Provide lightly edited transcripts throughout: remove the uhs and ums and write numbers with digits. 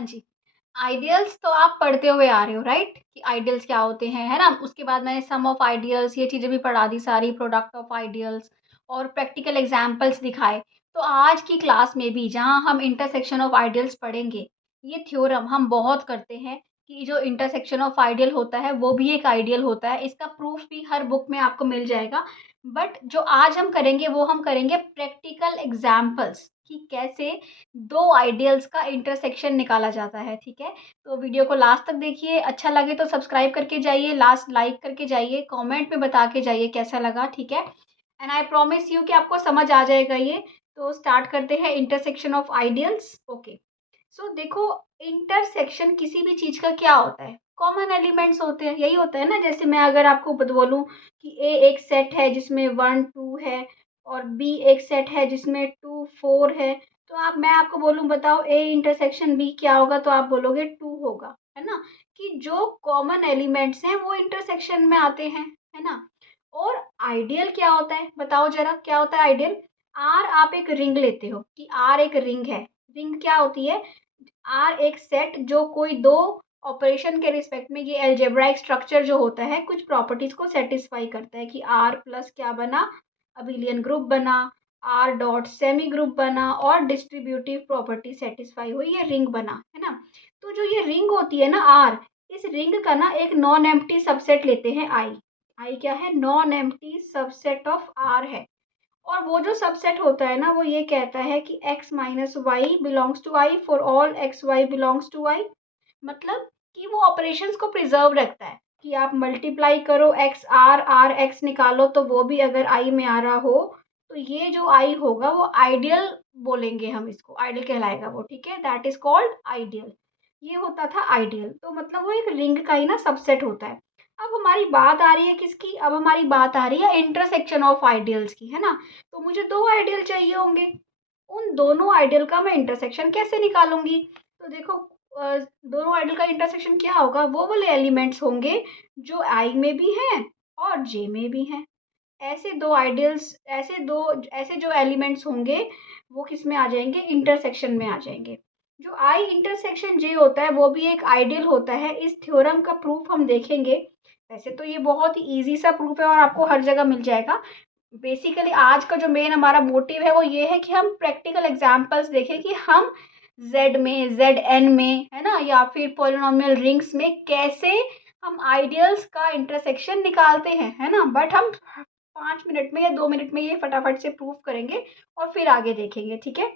हाँ जी। आइडियल्स तो आप पढ़ते हुए आ रहे हो राइट? कि आइडियल्स क्या होते हैं, है ना? उसके बाद मैंने सम ऑफ आइडियल्स ये चीज़ें भी पढ़ा दी सारी, प्रोडक्ट ऑफ आइडियल्स और प्रैक्टिकल एग्ज़ाम्पल्स दिखाए। तो आज की क्लास में भी जहाँ हम इंटरसेक्शन ऑफ आइडियल्स पढ़ेंगे, ये थ्योरम हम बहुत करते हैं कि जो इंटरसेक्शन ऑफ आइडियल होता है, वो भी एक आइडियल होता है। इसका प्रूफ भी हर बुक में आपको मिल जाएगा। बट जो आज हम करेंगे, वो हम करेंगे प्रैक्टिकल एग्ज़ाम्पल्स कि कैसे 2 आइडियल्स का इंटरसेक्शन निकाला जाता है, ठीक है? तो वीडियो को लास्ट तक देखिए, अच्छा लगे तो सब्सक्राइब करके जाइए, लास्ट लाइक करके जाइए, कमेंट में बता के जाइए कैसा लगा, ठीक है? एंड आई प्रॉमिस यू कि आपको समझ आ जाएगा ये। तो स्टार्ट करते हैं इंटरसेक्शन ऑफ आइडियल्स। ओके, सो देखो, इंटरसेक्शन किसी भी चीज़ का क्या होता है? कॉमन एलिमेंट्स होते हैं, यही होता है ना। जैसे मैं अगर आपको बोलूँ कि ए एक सेट है जिसमें 1 2 है और बी एक सेट है जिसमें 2 4 है, तो मैं आपको बोलूँ बताओ ए इंटरसेक्शन बी क्या होगा, तो आप बोलोगे 2 होगा, है ना? कि जो कॉमन एलिमेंट्स हैं वो इंटरसेक्शन में आते हैं, है ना? और आइडियल क्या होता है बताओ ज़रा, क्या होता है आइडियल? आर आप एक रिंग लेते हो कि आर एक रिंग है। रिंग क्या होती है? आर एक सेट जो कोई दो ऑपरेशन के रिस्पेक्ट में, ये अलजेब्राइक स्ट्रक्चर जो होता है कुछ प्रॉपर्टीज को सेटिस्फाई करता है कि आर प्लस क्या बना, अबिलियन ग्रुप बना, आर डॉट सेमी ग्रुप बना और डिस्ट्रीब्यूटिव प्रॉपर्टी सेटिस्फाई हुई, ये रिंग बना, है ना? तो जो ये रिंग होती है ना आर, इस रिंग का ना एक नॉन एम्प्टी सबसेट लेते हैं आई। आई क्या है? Non empty subset of R है। और वो जो सबसेट होता है ना, वो ये कहता है कि x minus y belongs to I for all x y belongs to I. मतलब कि वो ऑपरेशंस को प्रिजर्व रखता है कि आप मल्टीप्लाई करो एक्स आर आर एक्स निकालो तो वो भी अगर आई में आ रहा हो, तो ये जो आई होगा वो आइडियल बोलेंगे हम इसको, आइडियल कहलाएगा वो, ठीक है? That is called ideal. ये होता था आइडियल। तो मतलब वो एक रिंग का ही ना सबसेट होता है। अब हमारी बात आ रही है किसकी? अब हमारी बात आ रही है इंटरसेक्शन ऑफ आइडियल्स की, है ना? तो मुझे 2 आइडियल चाहिए होंगे। उन दोनों आइडियल का मैं इंटरसेक्शन कैसे निकालूंगी? तो देखो, दोनों आइडियल का इंटरसेक्शन क्या होगा? वो वाले एलिमेंट्स होंगे जो आई में भी हैं और जे में भी हैं। ऐसे 2 आइडियल्स, ऐसे जो एलिमेंट्स होंगे वो किस में आ जाएंगे? इंटरसेक्शन में आ जाएंगे। जो आई इंटरसेक्शन जे होता है वो भी एक आइडियल होता है। इस थ्योरम का प्रूफ हम देखेंगे। वैसे तो ये बहुत ही ईजी सा प्रूफ है और आपको हर जगह मिल जाएगा। बेसिकली आज का जो मेन हमारा मोटिव है वो ये है कि हम प्रैक्टिकल एग्जांपल्स देखें कि हम जेड में, जेड एन में, है ना, या फिर पॉलिनोमियल रिंग्स में कैसे हम आइडियल्स का इंटरसेक्शन निकालते हैं, है ना? बट हम 5 मिनट में या 2 मिनट में ये फटाफट से प्रूव करेंगे और फिर आगे देखेंगे, ठीक है?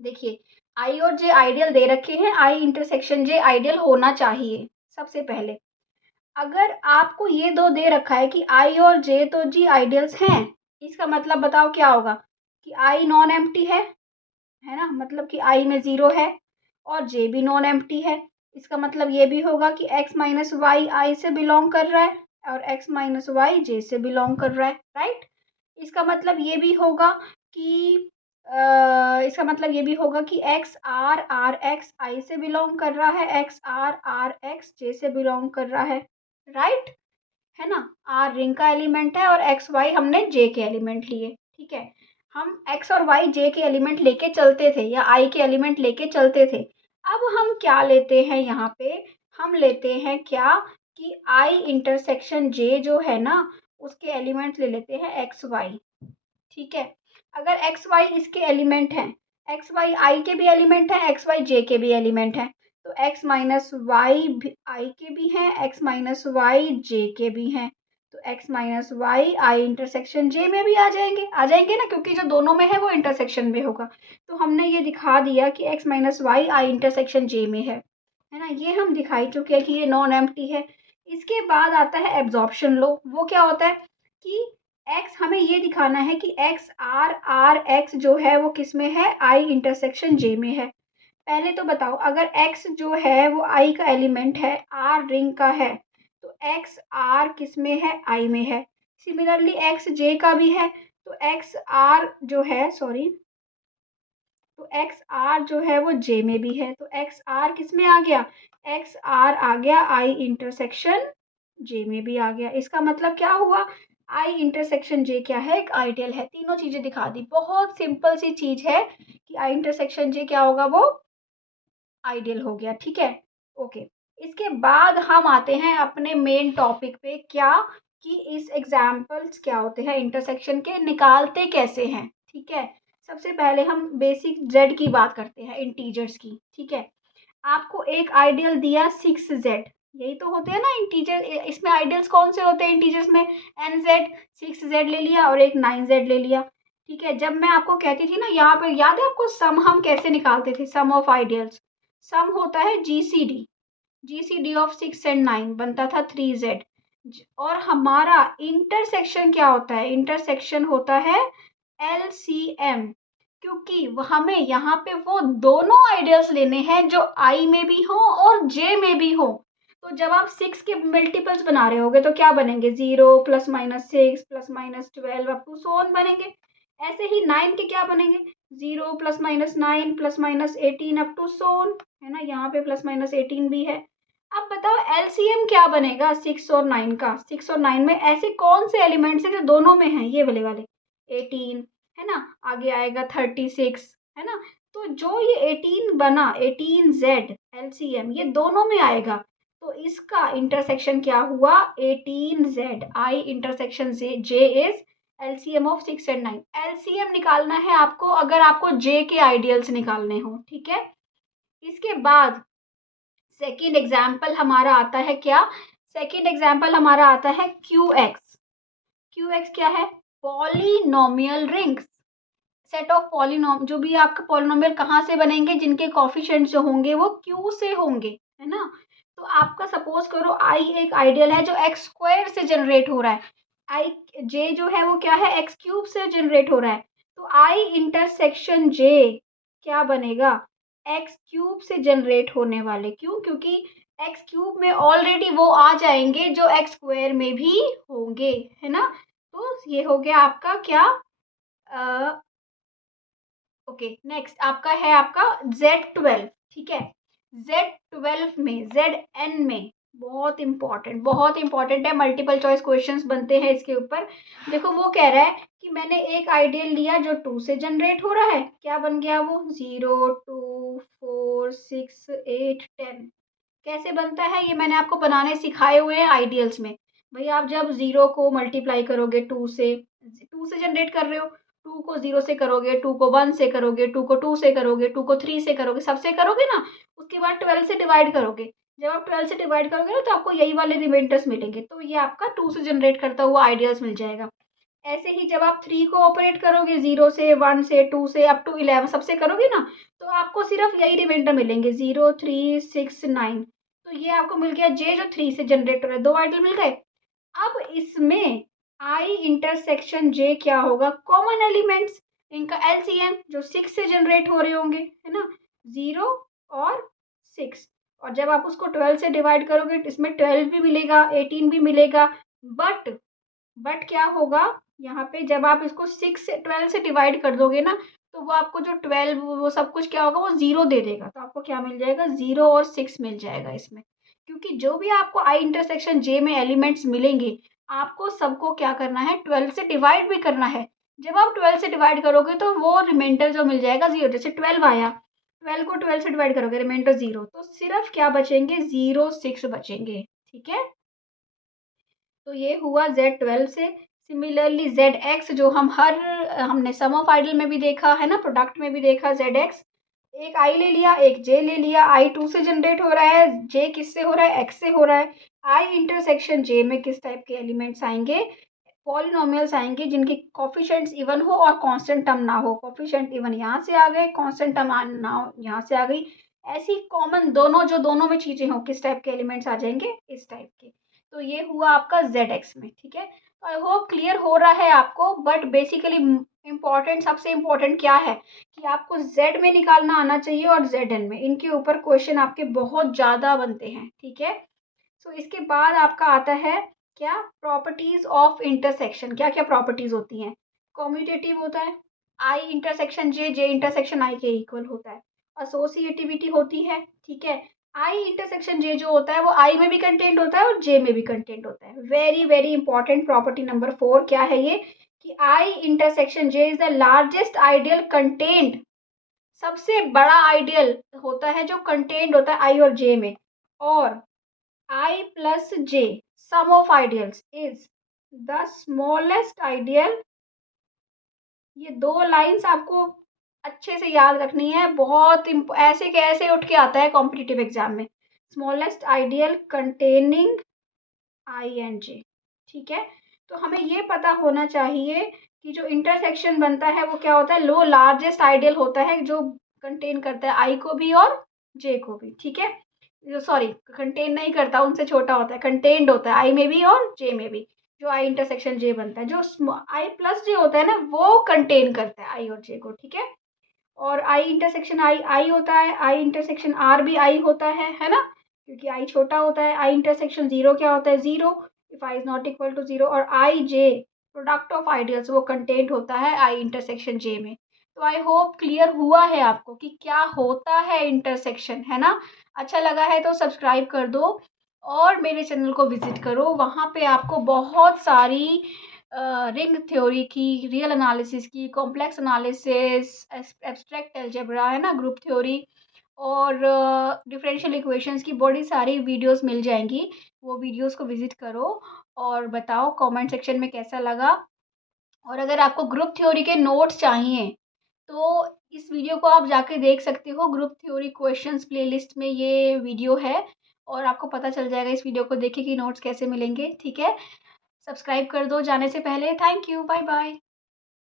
देखिए, आई और जे आइडियल दे रखे हैं, आई इंटरसेक्शन जे आइडियल होना चाहिए सबसे पहले। अगर आपको ये 2 दे रखा है कि आई और जे तो जी आइडियल्स हैं, इसका मतलब बताओ क्या होगा? कि आई नॉन एम्प्टी है ना? मतलब कि आई में 0 है और जे भी नॉन एम्प्टी है। इसका मतलब ये भी होगा कि x माइनस वाई आई से बिलोंग कर रहा है और x माइनस वाई जे से बिलोंग कर रहा है, राइट? इसका मतलब ये भी होगा कि एक्स आर आर एक्स आई से बिलोंग कर रहा है, एक्स आर आर एक्स जे से बिलोंग कर रहा है, राइट? है ना? आर रिंग का एलिमेंट है और एक्स वाई हमने जे के एलिमेंट लिए, ठीक है? हम एक्स और वाई जे के एलिमेंट लेके चलते थे या आई के एलिमेंट लेके चलते थे। अब हम क्या लेते हैं यहाँ पे? हम लेते हैं क्या कि आई इंटरसेक्शन जे जो है ना, उसके एलिमेंट ले लेते हैं एक्स वाई, ठीक है? अगर एक्स वाई इसके एलिमेंट हैं, एक्स वाई आई के भी एलिमेंट हैं, एक्स वाई जे के भी एलिमेंट हैं, तो एक्स माइनस वाई आई के भी हैं, एक्स माइनस वाई जे के भी हैं। तो एक्स माइनस वाई आई इंटरसेक्शन जे में भी आ जाएंगे ना, क्योंकि जो दोनों में है वो इंटरसेक्शन में होगा। तो हमने ये दिखा दिया कि एक्स माइनस वाई आई इंटरसेक्शन जे में है ना? ये हम दिखाई चुके हैं कि ये नॉन एम्प्टी है। इसके बाद आता है एब्जॉर्प्शन लो। वो क्या होता है कि एक्स, हमें ये दिखाना है कि एक्स आर आर एक्स जो है वो किस में है? आई इंटरसेक्शन जे में है। पहले तो बताओ, अगर एक्स जो है वो आई का एलिमेंट है, आर रिंग का है, तो एक्स आर किस में है? आई में है। सिमिलरली एक्स जे का भी है, तो एक्स आर जो है, सॉरी, तो एक्स आर जो है वो जे में भी है, तो एक्स आर किस में आ गया? एक्स आर आ गया आई इंटरसेक्शन जे में भी आ गया। इसका मतलब क्या हुआ? आई इंटरसेक्शन जे क्या है? एक आइडियल है। तीनों चीजें दिखा दी। बहुत सिंपल सी चीज है कि आई इंटरसेक्शन जे क्या होगा? वो आइडियल हो गया, ठीक है? ओके। इसके बाद हम आते हैं अपने मेन टॉपिक पे, क्या कि इस एग्जाम्पल्स क्या होते हैं इंटरसेक्शन के, निकालते कैसे हैं, ठीक है? सबसे पहले हम बेसिक जेड की बात करते हैं, इंटीजर्स की, ठीक है? आपको एक आइडियल दिया 6z, यही तो होते हैं ना इंटीजर, इसमें आइडियल्स कौन से होते हैं इंटीजर्स में? nz, 6z ले लिया और एक 9z ले लिया, ठीक है? जब मैं आपको कहती थी ना यहाँ पे, याद है आपको सम हम कैसे निकालते थे, सम ऑफ आइडियल्स? सम होता है जीसीडी, जीसीडी ऑफ 6 एंड 9 बनता था 3z। और हमारा इंटरसेक्शन क्या होता है? इंटरसेक्शन होता है एलसीएम, क्योंकि हमें यहाँ पे वो दोनों आइडियल्स लेने हैं जो आई में भी हो और जे में भी हो। तो जब आप 6 के मल्टीपल्स बना रहे होगे तो क्या बनेंगे? 0 plus minus 6 plus minus 12 up to so on बनेंगे। ऐसे ही 9 के क्या बनेंगे? 0 plus minus 9 plus minus 18 up to so on, है ना? यहाँ पे प्लस माइनस 18 भी है। अब बताओ एलसीएम क्या बनेगा 6 और 9 का? 6 और 9 में ऐसे कौन से एलिमेंट्स हैं जो दोनों में हैं? ये वाले 18, है ना? आगे आएगा 36, है ना? तो जो ये 18 बना, 18z एलसीएम, ये दोनों में आएगा। तो इसका इंटरसेक्शन क्या हुआ? 18z, I intersection J is LCM of 6 and 9। LCM निकालना है आपको अगर आपको जे के आइडियल्स निकालने हो, ठीक है? इसके बाद सेकेंड एग्जाम्पल हमारा आता है क्या? सेकेंड एग्जाम्पल हमारा आता है क्यू एक्स। क्यू एक्स क्या है? Polynomial rings, set of polynomial, जो भी आपका पॉलिनोमियल कहाँ से बनेंगे? जिनके कॉफिशिएंट्स जो होंगे वो क्यू से होंगे, है ना? तो आपका सपोज करो आई एक आइडियल है जो एक्स स्क्वायर से जनरेट हो रहा है, आई जे जो है वो क्या है? एक्स क्यूब से जनरेट हो रहा है। तो आई इंटरसेक्शन जे क्या बनेगा? एक्स क्यूब से जनरेट होने वाले, क्यों? क्योंकि एक्स क्यूब में ऑलरेडी वो आ जाएंगे जो एक्स स्क्वायर में भी होंगे, है ना? तो ये हो गया आपका क्या? ओके, नेक्स्ट आपका है आपका Z12, ठीक है? Z12 में, Zn में, बहुत इंपॉर्टेंट है, मल्टीपल चॉइस क्वेश्चंस बनते हैं इसके ऊपर। देखो वो कह रहा है कि मैंने एक आइडियल लिया जो 2 से जनरेट हो रहा है, क्या बन गया वो? 0 2 4 6 8 10। कैसे बनता है ये मैंने आपको बनाने सिखाए हुए हैं आइडियल्स में। भाई आप जब 0 को मल्टीप्लाई करोगे 2 से, 2 से जनरेट कर रहे हो, 2 को 0 से करोगे, 2 को 1 से करोगे, 2 को 2 से करोगे, 2 को 3 से करोगे, सबसे करोगे ना? उसके बाद 12 से डिवाइड करोगे। जब आप 12 से डिवाइड करोगे ना तो आपको यही वाले रिमाइंडर्स मिलेंगे, तो ये आपका 2 से जनरेट करता हुआ आइडियल्स मिल जाएगा। ऐसे ही जब आप 3 को ऑपरेट करोगे 0 से 1 से 2 से अप टू 11 सबसे करोगे ना, तो आपको सिर्फ यही रिमाइंडर मिलेंगे 0 3 6 9। तो ये आपको मिल गया जे जो 3 से जनरेट हो रहा है, 2 आइडियल मिल गए। अब इसमें आई इंटरसेक्शन जे क्या होगा? कॉमन एलिमेंट्स, इनका एलसीएम जो 6 से जनरेट हो रहे होंगे, है ना? 0 और 6। और जब आप उसको 12 से डिवाइड करोगे तो इसमें 12 भी मिलेगा, 18 भी मिलेगा। बट क्या होगा यहाँ पे? जब आप इसको 6 से 12 से डिवाइड कर दोगे ना, तो वो आपको जो 12 वो सब कुछ क्या होगा? वो 0 दे देगा। तो आपको क्या मिल जाएगा? 0 और 6 मिल जाएगा इसमें, क्योंकि जो भी आपको आई इंटरसेक्शन जे में एलिमेंट्स मिलेंगे, आपको सबको क्या करना है? 12 से डिवाइड भी करना है। जब आप 12 से डिवाइड करोगे तो वो रिमाइंडर जो मिल जाएगा 0, जैसे 12 आया, 12 को 12 से डिवाइड करोगे, रिमाइंडर 0, तो सिर्फ क्या बचेंगे? 0 6 बचेंगे, ठीक है? तो ये हुआ Z12 से। सिमिलरली ZX जो हमने सम ऑफ आइडियल में भी देखा है ना, प्रोडक्ट में भी देखा, ZX एक आई ले लिया, एक जे ले लिया। आई 2 से जनरेट हो रहा है, जे किससे हो रहा है? एक्स से हो रहा है। आई इंटरसेक्शन जे में किस टाइप के एलिमेंट्स आएंगे? पॉलिनोमियल्स आएंगे जिनके कोफिशिएंट्स इवन हो और कांस्टेंट टर्म ना हो। कोफिशिएंट इवन यहाँ से आ गए, कांस्टेंट टर्म ना हो यहाँ से आ गई। ऐसी कॉमन दोनों जो दोनों में चीजें हो, किस टाइप के एलिमेंट्स आ जाएंगे? इस टाइप के। तो ये हुआ आपका ZX में, ठीक है? तो आई होप क्लियर हो रहा है आपको। बट बेसिकली इम्पॉर्टेंट, सबसे इम्पोर्टेंट क्या है कि आपको Z में निकालना आना चाहिए और ZN में। इनके ऊपर क्वेश्चन आपके बहुत ज़्यादा बनते हैं, ठीक है? सो इसके बाद आपका आता है क्या? Properties of intersection. क्या क्या प्रॉपर्टीज होती हैं? कॉम्यूटेटिव होता है, आई इंटरसेक्शन जे, जे इंटरसेक्शन आई के इक्वल होता है। एसोसिएटिविटी होती है, ठीक है? आई इंटरसेक्शन जे जो होता है वो आई में भी कंटेंट होता है और जे में भी कंटेंट होता है। Very very important property number 4 क्या है ये? कि I intersection J is the largest ideal content सबसे बड़ा आइडियल होता है जो कंटेन्ड होता है आई और जे में, और I plus j sum of ideals is the smallest ideal। ये 2 लाइन्स आपको अच्छे से याद रखनी है, बहुत ऐसे कैसे उठ के आता है कॉम्पिटिटिव एग्जाम में, smallest ideal containing I and J. ठीक है, तो हमें ये पता होना चाहिए कि जो इंटरसेक्शन बनता है वो क्या होता है, लो लार्जेस्ट आइडियल होता है जो कंटेन करता है आई को भी और जे को भी। ठीक है, जो सॉरी कंटेन नहीं करता, उनसे छोटा होता है, कंटेन्ड होता है आई में भी और जे में भी। जो आई इंटरसेक्शन जे बनता है, जो आई प्लस जे होता है ना, वो कंटेन करता है आई और जे को। ठीक है, और आई इंटरसेक्शन आई आई होता है, आई इंटरसेक्शन आर भी आई होता है ना, क्योंकि आई छोटा होता है। आई इंटरसेक्शन जीरो क्या होता है, zero, if I is not equal to zero. और I J product of ideals, वो कंटेंट होता है आई इंटरसेक्शन जे में। तो आई होप क्लियर हुआ है आपको कि क्या होता है इंटरसेक्शन, है ना। अच्छा लगा है तो सब्सक्राइब कर दो और मेरे चैनल को विजिट करो, वहाँ पे आपको बहुत सारी रिंग थ्योरी की, रियल एनालिसिस की, कॉम्प्लेक्स एनालिसिस, एब्स्ट्रैक्ट अलजेब्रा, है ना, ग्रुप थ्योरी और डिफरेंशियल इक्वेशंस की बड़ी सारी वीडियोस मिल जाएंगी। वो वीडियोस को विजिट करो और बताओ कमेंट सेक्शन में कैसा लगा। और अगर आपको ग्रुप थ्योरी के नोट्स चाहिए तो इस वीडियो को आप जाके देख सकते हो, ग्रुप थ्योरी क्वेश्चंस प्लेलिस्ट में ये वीडियो है, और आपको पता चल जाएगा इस वीडियो को देखे कि नोट्स कैसे मिलेंगे। ठीक है, सब्सक्राइब कर दो जाने से पहले। Thank you, bye bye.